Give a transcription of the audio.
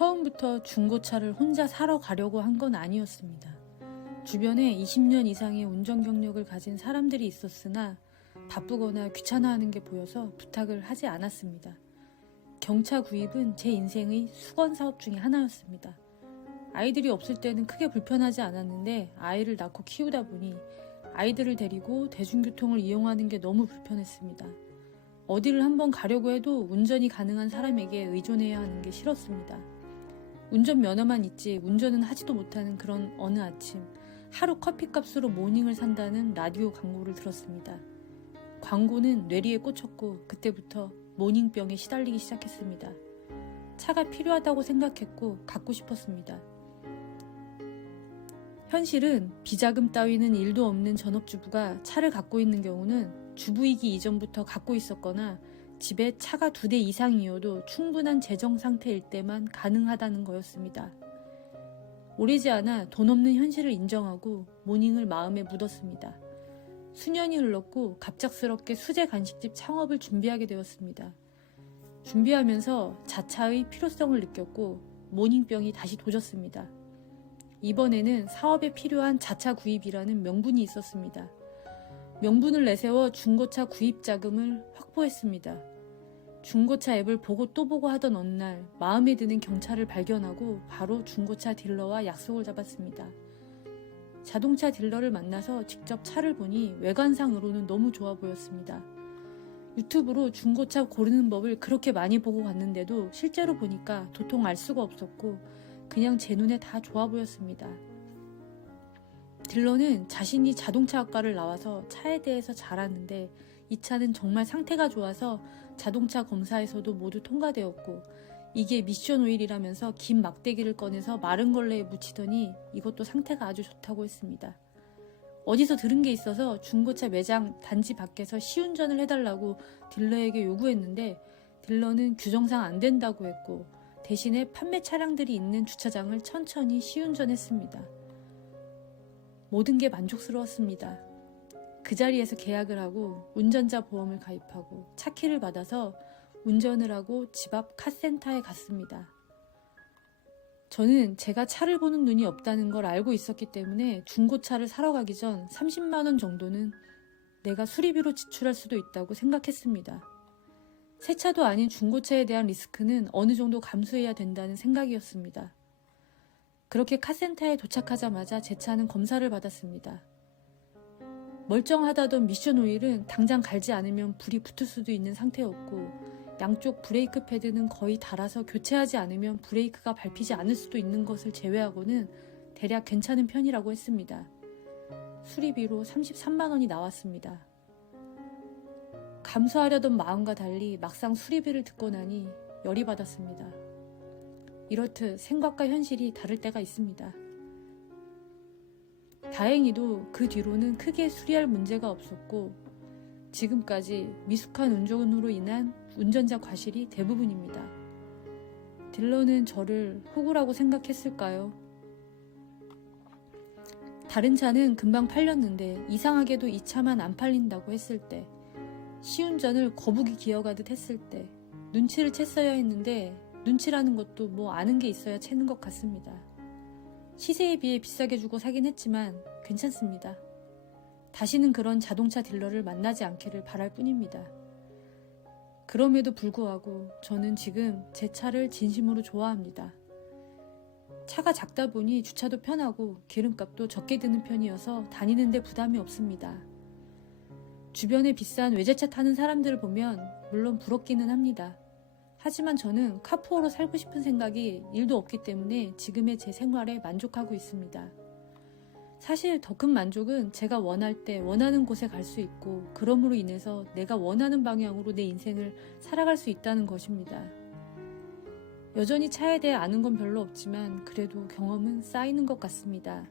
처음부터 중고차를 혼자 사러 가려고 한 건 아니었습니다. 주변에 20년 이상의 운전 경력을 가진 사람들이 있었으나 바쁘거나 귀찮아하는 게 보여서 부탁을 하지 않았습니다. 경차 구입은 제 인생의 수건 사업 중에 하나였습니다. 아이들이 없을 때는 크게 불편하지 않았는데 아이를 낳고 키우다 보니 아이들을 데리고 대중교통을 이용하는 게 너무 불편했습니다. 어디를 한번 가려고 해도 운전이 가능한 사람에게 의존해야 하는 게 싫었습니다. 운전면허만 있지 운전은 하지도 못하는 그런 어느 아침, 하루 커피값으로 모닝을 산다는 라디오 광고를 들었습니다. 광고는 뇌리에 꽂혔고 그때부터 모닝병에 시달리기 시작했습니다. 차가 필요하다고 생각했고 갖고 싶었습니다. 현실은 비자금 따위는 일도 없는 전업주부가 차를 갖고 있는 경우는 주부이기 이전부터 갖고 있었거나 집에 차가 2대 이상이어도 충분한 재정 상태일 때만 가능하다는 거였습니다. 오래지 않아 돈 없는 현실을 인정하고 모닝을 마음에 묻었습니다. 수년이 흘렀고 갑작스럽게 수제 간식집 창업을 준비하게 되었습니다. 준비하면서 자차의 필요성을 느꼈고 모닝병이 다시 도졌습니다. 이번에는 사업에 필요한 자차 구입이라는 명분이 있었습니다. 명분을 내세워 중고차 구입 자금을 확보했습니다. 중고차 앱을 보고 또 보고 하던 어느 날 마음에 드는 경차를 발견하고 바로 중고차 딜러와 약속을 잡았습니다. 자동차 딜러를 만나서 직접 차를 보니 외관상으로는 너무 좋아 보였습니다. 유튜브로 중고차 고르는 법을 그렇게 많이 보고 갔는데도 실제로 보니까 도통 알 수가 없었고 그냥 제 눈에 다 좋아 보였습니다. 딜러는 자신이 자동차학과를 나와서 차에 대해서 잘 아는데 이 차는 정말 상태가 좋아서 자동차 검사에서도 모두 통과되었고 이게 미션 오일이라면서 긴 막대기를 꺼내서 마른 걸레에 묻히더니 이것도 상태가 아주 좋다고 했습니다. 어디서 들은 게 있어서 중고차 매장 단지 밖에서 시운전을 해달라고 딜러에게 요구했는데 딜러는 규정상 안 된다고 했고 대신에 판매 차량들이 있는 주차장을 천천히 시운전했습니다. 모든 게 만족스러웠습니다. 그 자리에서 계약을 하고 운전자 보험을 가입하고 차키를 받아서 운전을 하고 집 앞 카센터에 갔습니다. 저는 제가 차를 보는 눈이 없다는 걸 알고 있었기 때문에 중고차를 사러 가기 전 30만 원 정도는 내가 수리비로 지출할 수도 있다고 생각했습니다. 새 차도 아닌 중고차에 대한 리스크는 어느 정도 감수해야 된다는 생각이었습니다. 그렇게 카센터에 도착하자마자 제 차는 검사를 받았습니다. 멀쩡하다던 미션 오일은 당장 갈지 않으면 불이 붙을 수도 있는 상태였고 양쪽 브레이크 패드는 거의 닳아서 교체하지 않으면 브레이크가 밟히지 않을 수도 있는 것을 제외하고는 대략 괜찮은 편이라고 했습니다. 수리비로 33만 원이 나왔습니다. 감수하려던 마음과 달리 막상 수리비를 듣고 나니 열이 받았습니다. 이렇듯 생각과 현실이 다를 때가 있습니다. 다행히도 그 뒤로는 크게 수리할 문제가 없었고 지금까지 미숙한 운전으로 인한 운전자 과실이 대부분입니다. 딜러는 저를 호구라고 생각했을까요? 다른 차는 금방 팔렸는데 이상하게도 이 차만 안 팔린다고 했을 때, 시운전을 거북이 기어가듯 했을 때 눈치를 챘어야 했는데 눈치라는 것도 뭐 아는 게 있어야 채는 것 같습니다. 시세에 비해 비싸게 주고 사긴 했지만 괜찮습니다. 다시는 그런 자동차 딜러를 만나지 않기를 바랄 뿐입니다. 그럼에도 불구하고 저는 지금 제 차를 진심으로 좋아합니다. 차가 작다 보니 주차도 편하고 기름값도 적게 드는 편이어서 다니는데 부담이 없습니다. 주변에 비싼 외제차 타는 사람들을 보면 물론 부럽기는 합니다. 하지만 저는 카푸어로 살고 싶은 생각이 1도 없기 때문에 지금의 제 생활에 만족하고 있습니다. 사실 더 큰 만족은 제가 원할 때 원하는 곳에 갈 수 있고 그럼으로 인해서 내가 원하는 방향으로 내 인생을 살아갈 수 있다는 것입니다. 여전히 차에 대해 아는 건 별로 없지만 그래도 경험은 쌓이는 것 같습니다.